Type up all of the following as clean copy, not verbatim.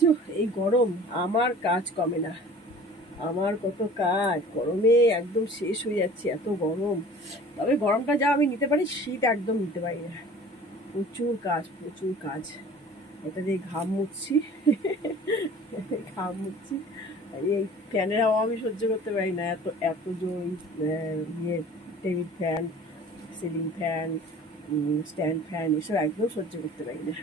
দেখছো এই গরম আমার কাজ কমে না, আমার কত কাজ গরমে একদম শেষ হয়ে যাচ্ছে, এত গরম। তবে গরমটা যা আমি নিতে পারি, শীত একদম নিতে পারি না। প্রচুর কাজ, প্রচুর কাজ। এটা দিয়ে ঘাম মুছছি, ঘাম মুছছি। এই ফ্যানের হাওয়া আমি সহ্য করতে পারি না, এত এত জোর। ইয়ে table fan, ceiling fan, stand fan, এসব একদম সহ্য করতে পারি না।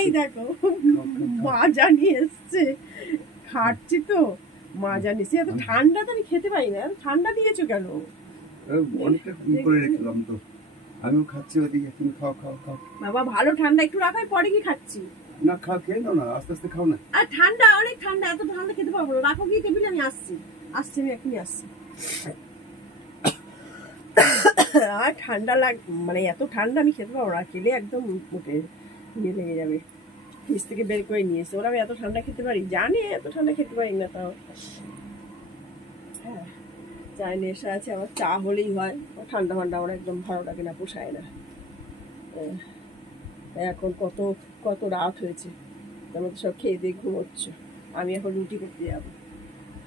এই দেখো মা জানিয়ে এসছে, খাচ্ছি তো। মা জানিস এত ঠান্ডা তো আমি খেতে পারি না, এত ঠান্ডা দিয়েছো কেন? আমিও খাচ্ছি ওদিকে, তুমি খাও খাও খাও। বাবা ভালো ঠান্ডা একটু রাখাই, পরে কি খাচ্ছি? না খাও, খেয়ে নাও না, আস্তে আস্তে খাও না। আর ঠান্ডা, অনেক ঠান্ডা, এত ঠান্ডা খেতে পারবো না। রাখো কি টেবিলে, আমি আসছি, আমি এখনই আসছি। আর ঠান্ডা মানে এত ঠান্ডা আমি খেতে পারবো না, খেলে একদম মুখে ইয়ে লেগে যাবে। ফ্রিজ থেকে বের করে নিয়ে এসে ওরা, আমি এত ঠান্ডা খেতে পারি, জানি এত ঠান্ডা খেতে পারি না। তাও হ্যাঁ, চায় নেশা আছে আমার, চা হলেই হয়। ঠান্ডা ঠান্ডা আমার একদম ভালো লাগে না, পোষায় না। এখন কত কত রাত হয়েছে, তোমরা তো সব খেয়ে দিয়ে ঘুমোচ্ছ। আমি এখন রুটি করতে যাবো,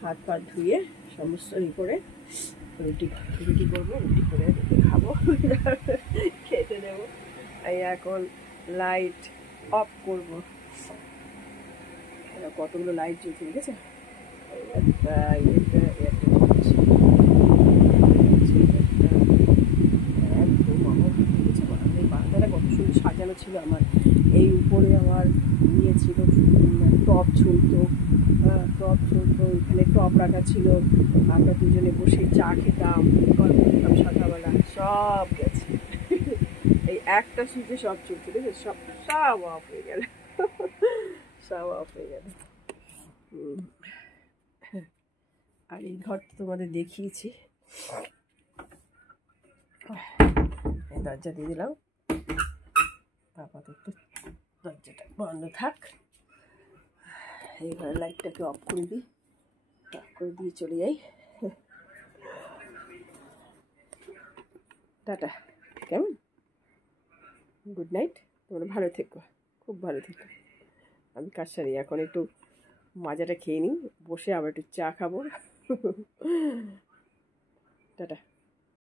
হাত পা ধুয়ে সমস্ত করে রুটি রুটি করবো, রুটি করে রুটি খাবো, খেতে দেবো। এই এখন লাইট অফ করবো। কতগুলো লাইট জ্বলছে দেখেছে, বারান্দাটা কত সুন্দর সাজানো ছিল আমার। এই উপরে আমার ইয়ে ছিল, টপ ঝুলতো, টপ ঝুলতো, এখানে টপ রাখা ছিল। আমরা দুজনে বসে চা খেতাম, গল্প করতাম সকালবেলা। সব গেছে, এই একটা সুইচে সব চলছে, দেখে সব সব অফ হয়ে গেল, সব অফ হয়ে গেল। আর এই ঘর তো তোমাদের দেখিয়েছি। দরজা দিয়ে দিলাম, আপাতত দরজাটা বন্ধ থাক। এইবার লাইটটাকে অফ করে দিই, অফ করে দিয়ে চলে যাই। টাটা, কেমন? গুড নাইট, তোমরা ভালো থেকো, খুব ভালো থেকো। আমি কাজ সারি, এখন একটু মাজাটা খেয়ে নিই, বসে আবার একটু চা খাবো। টাটা।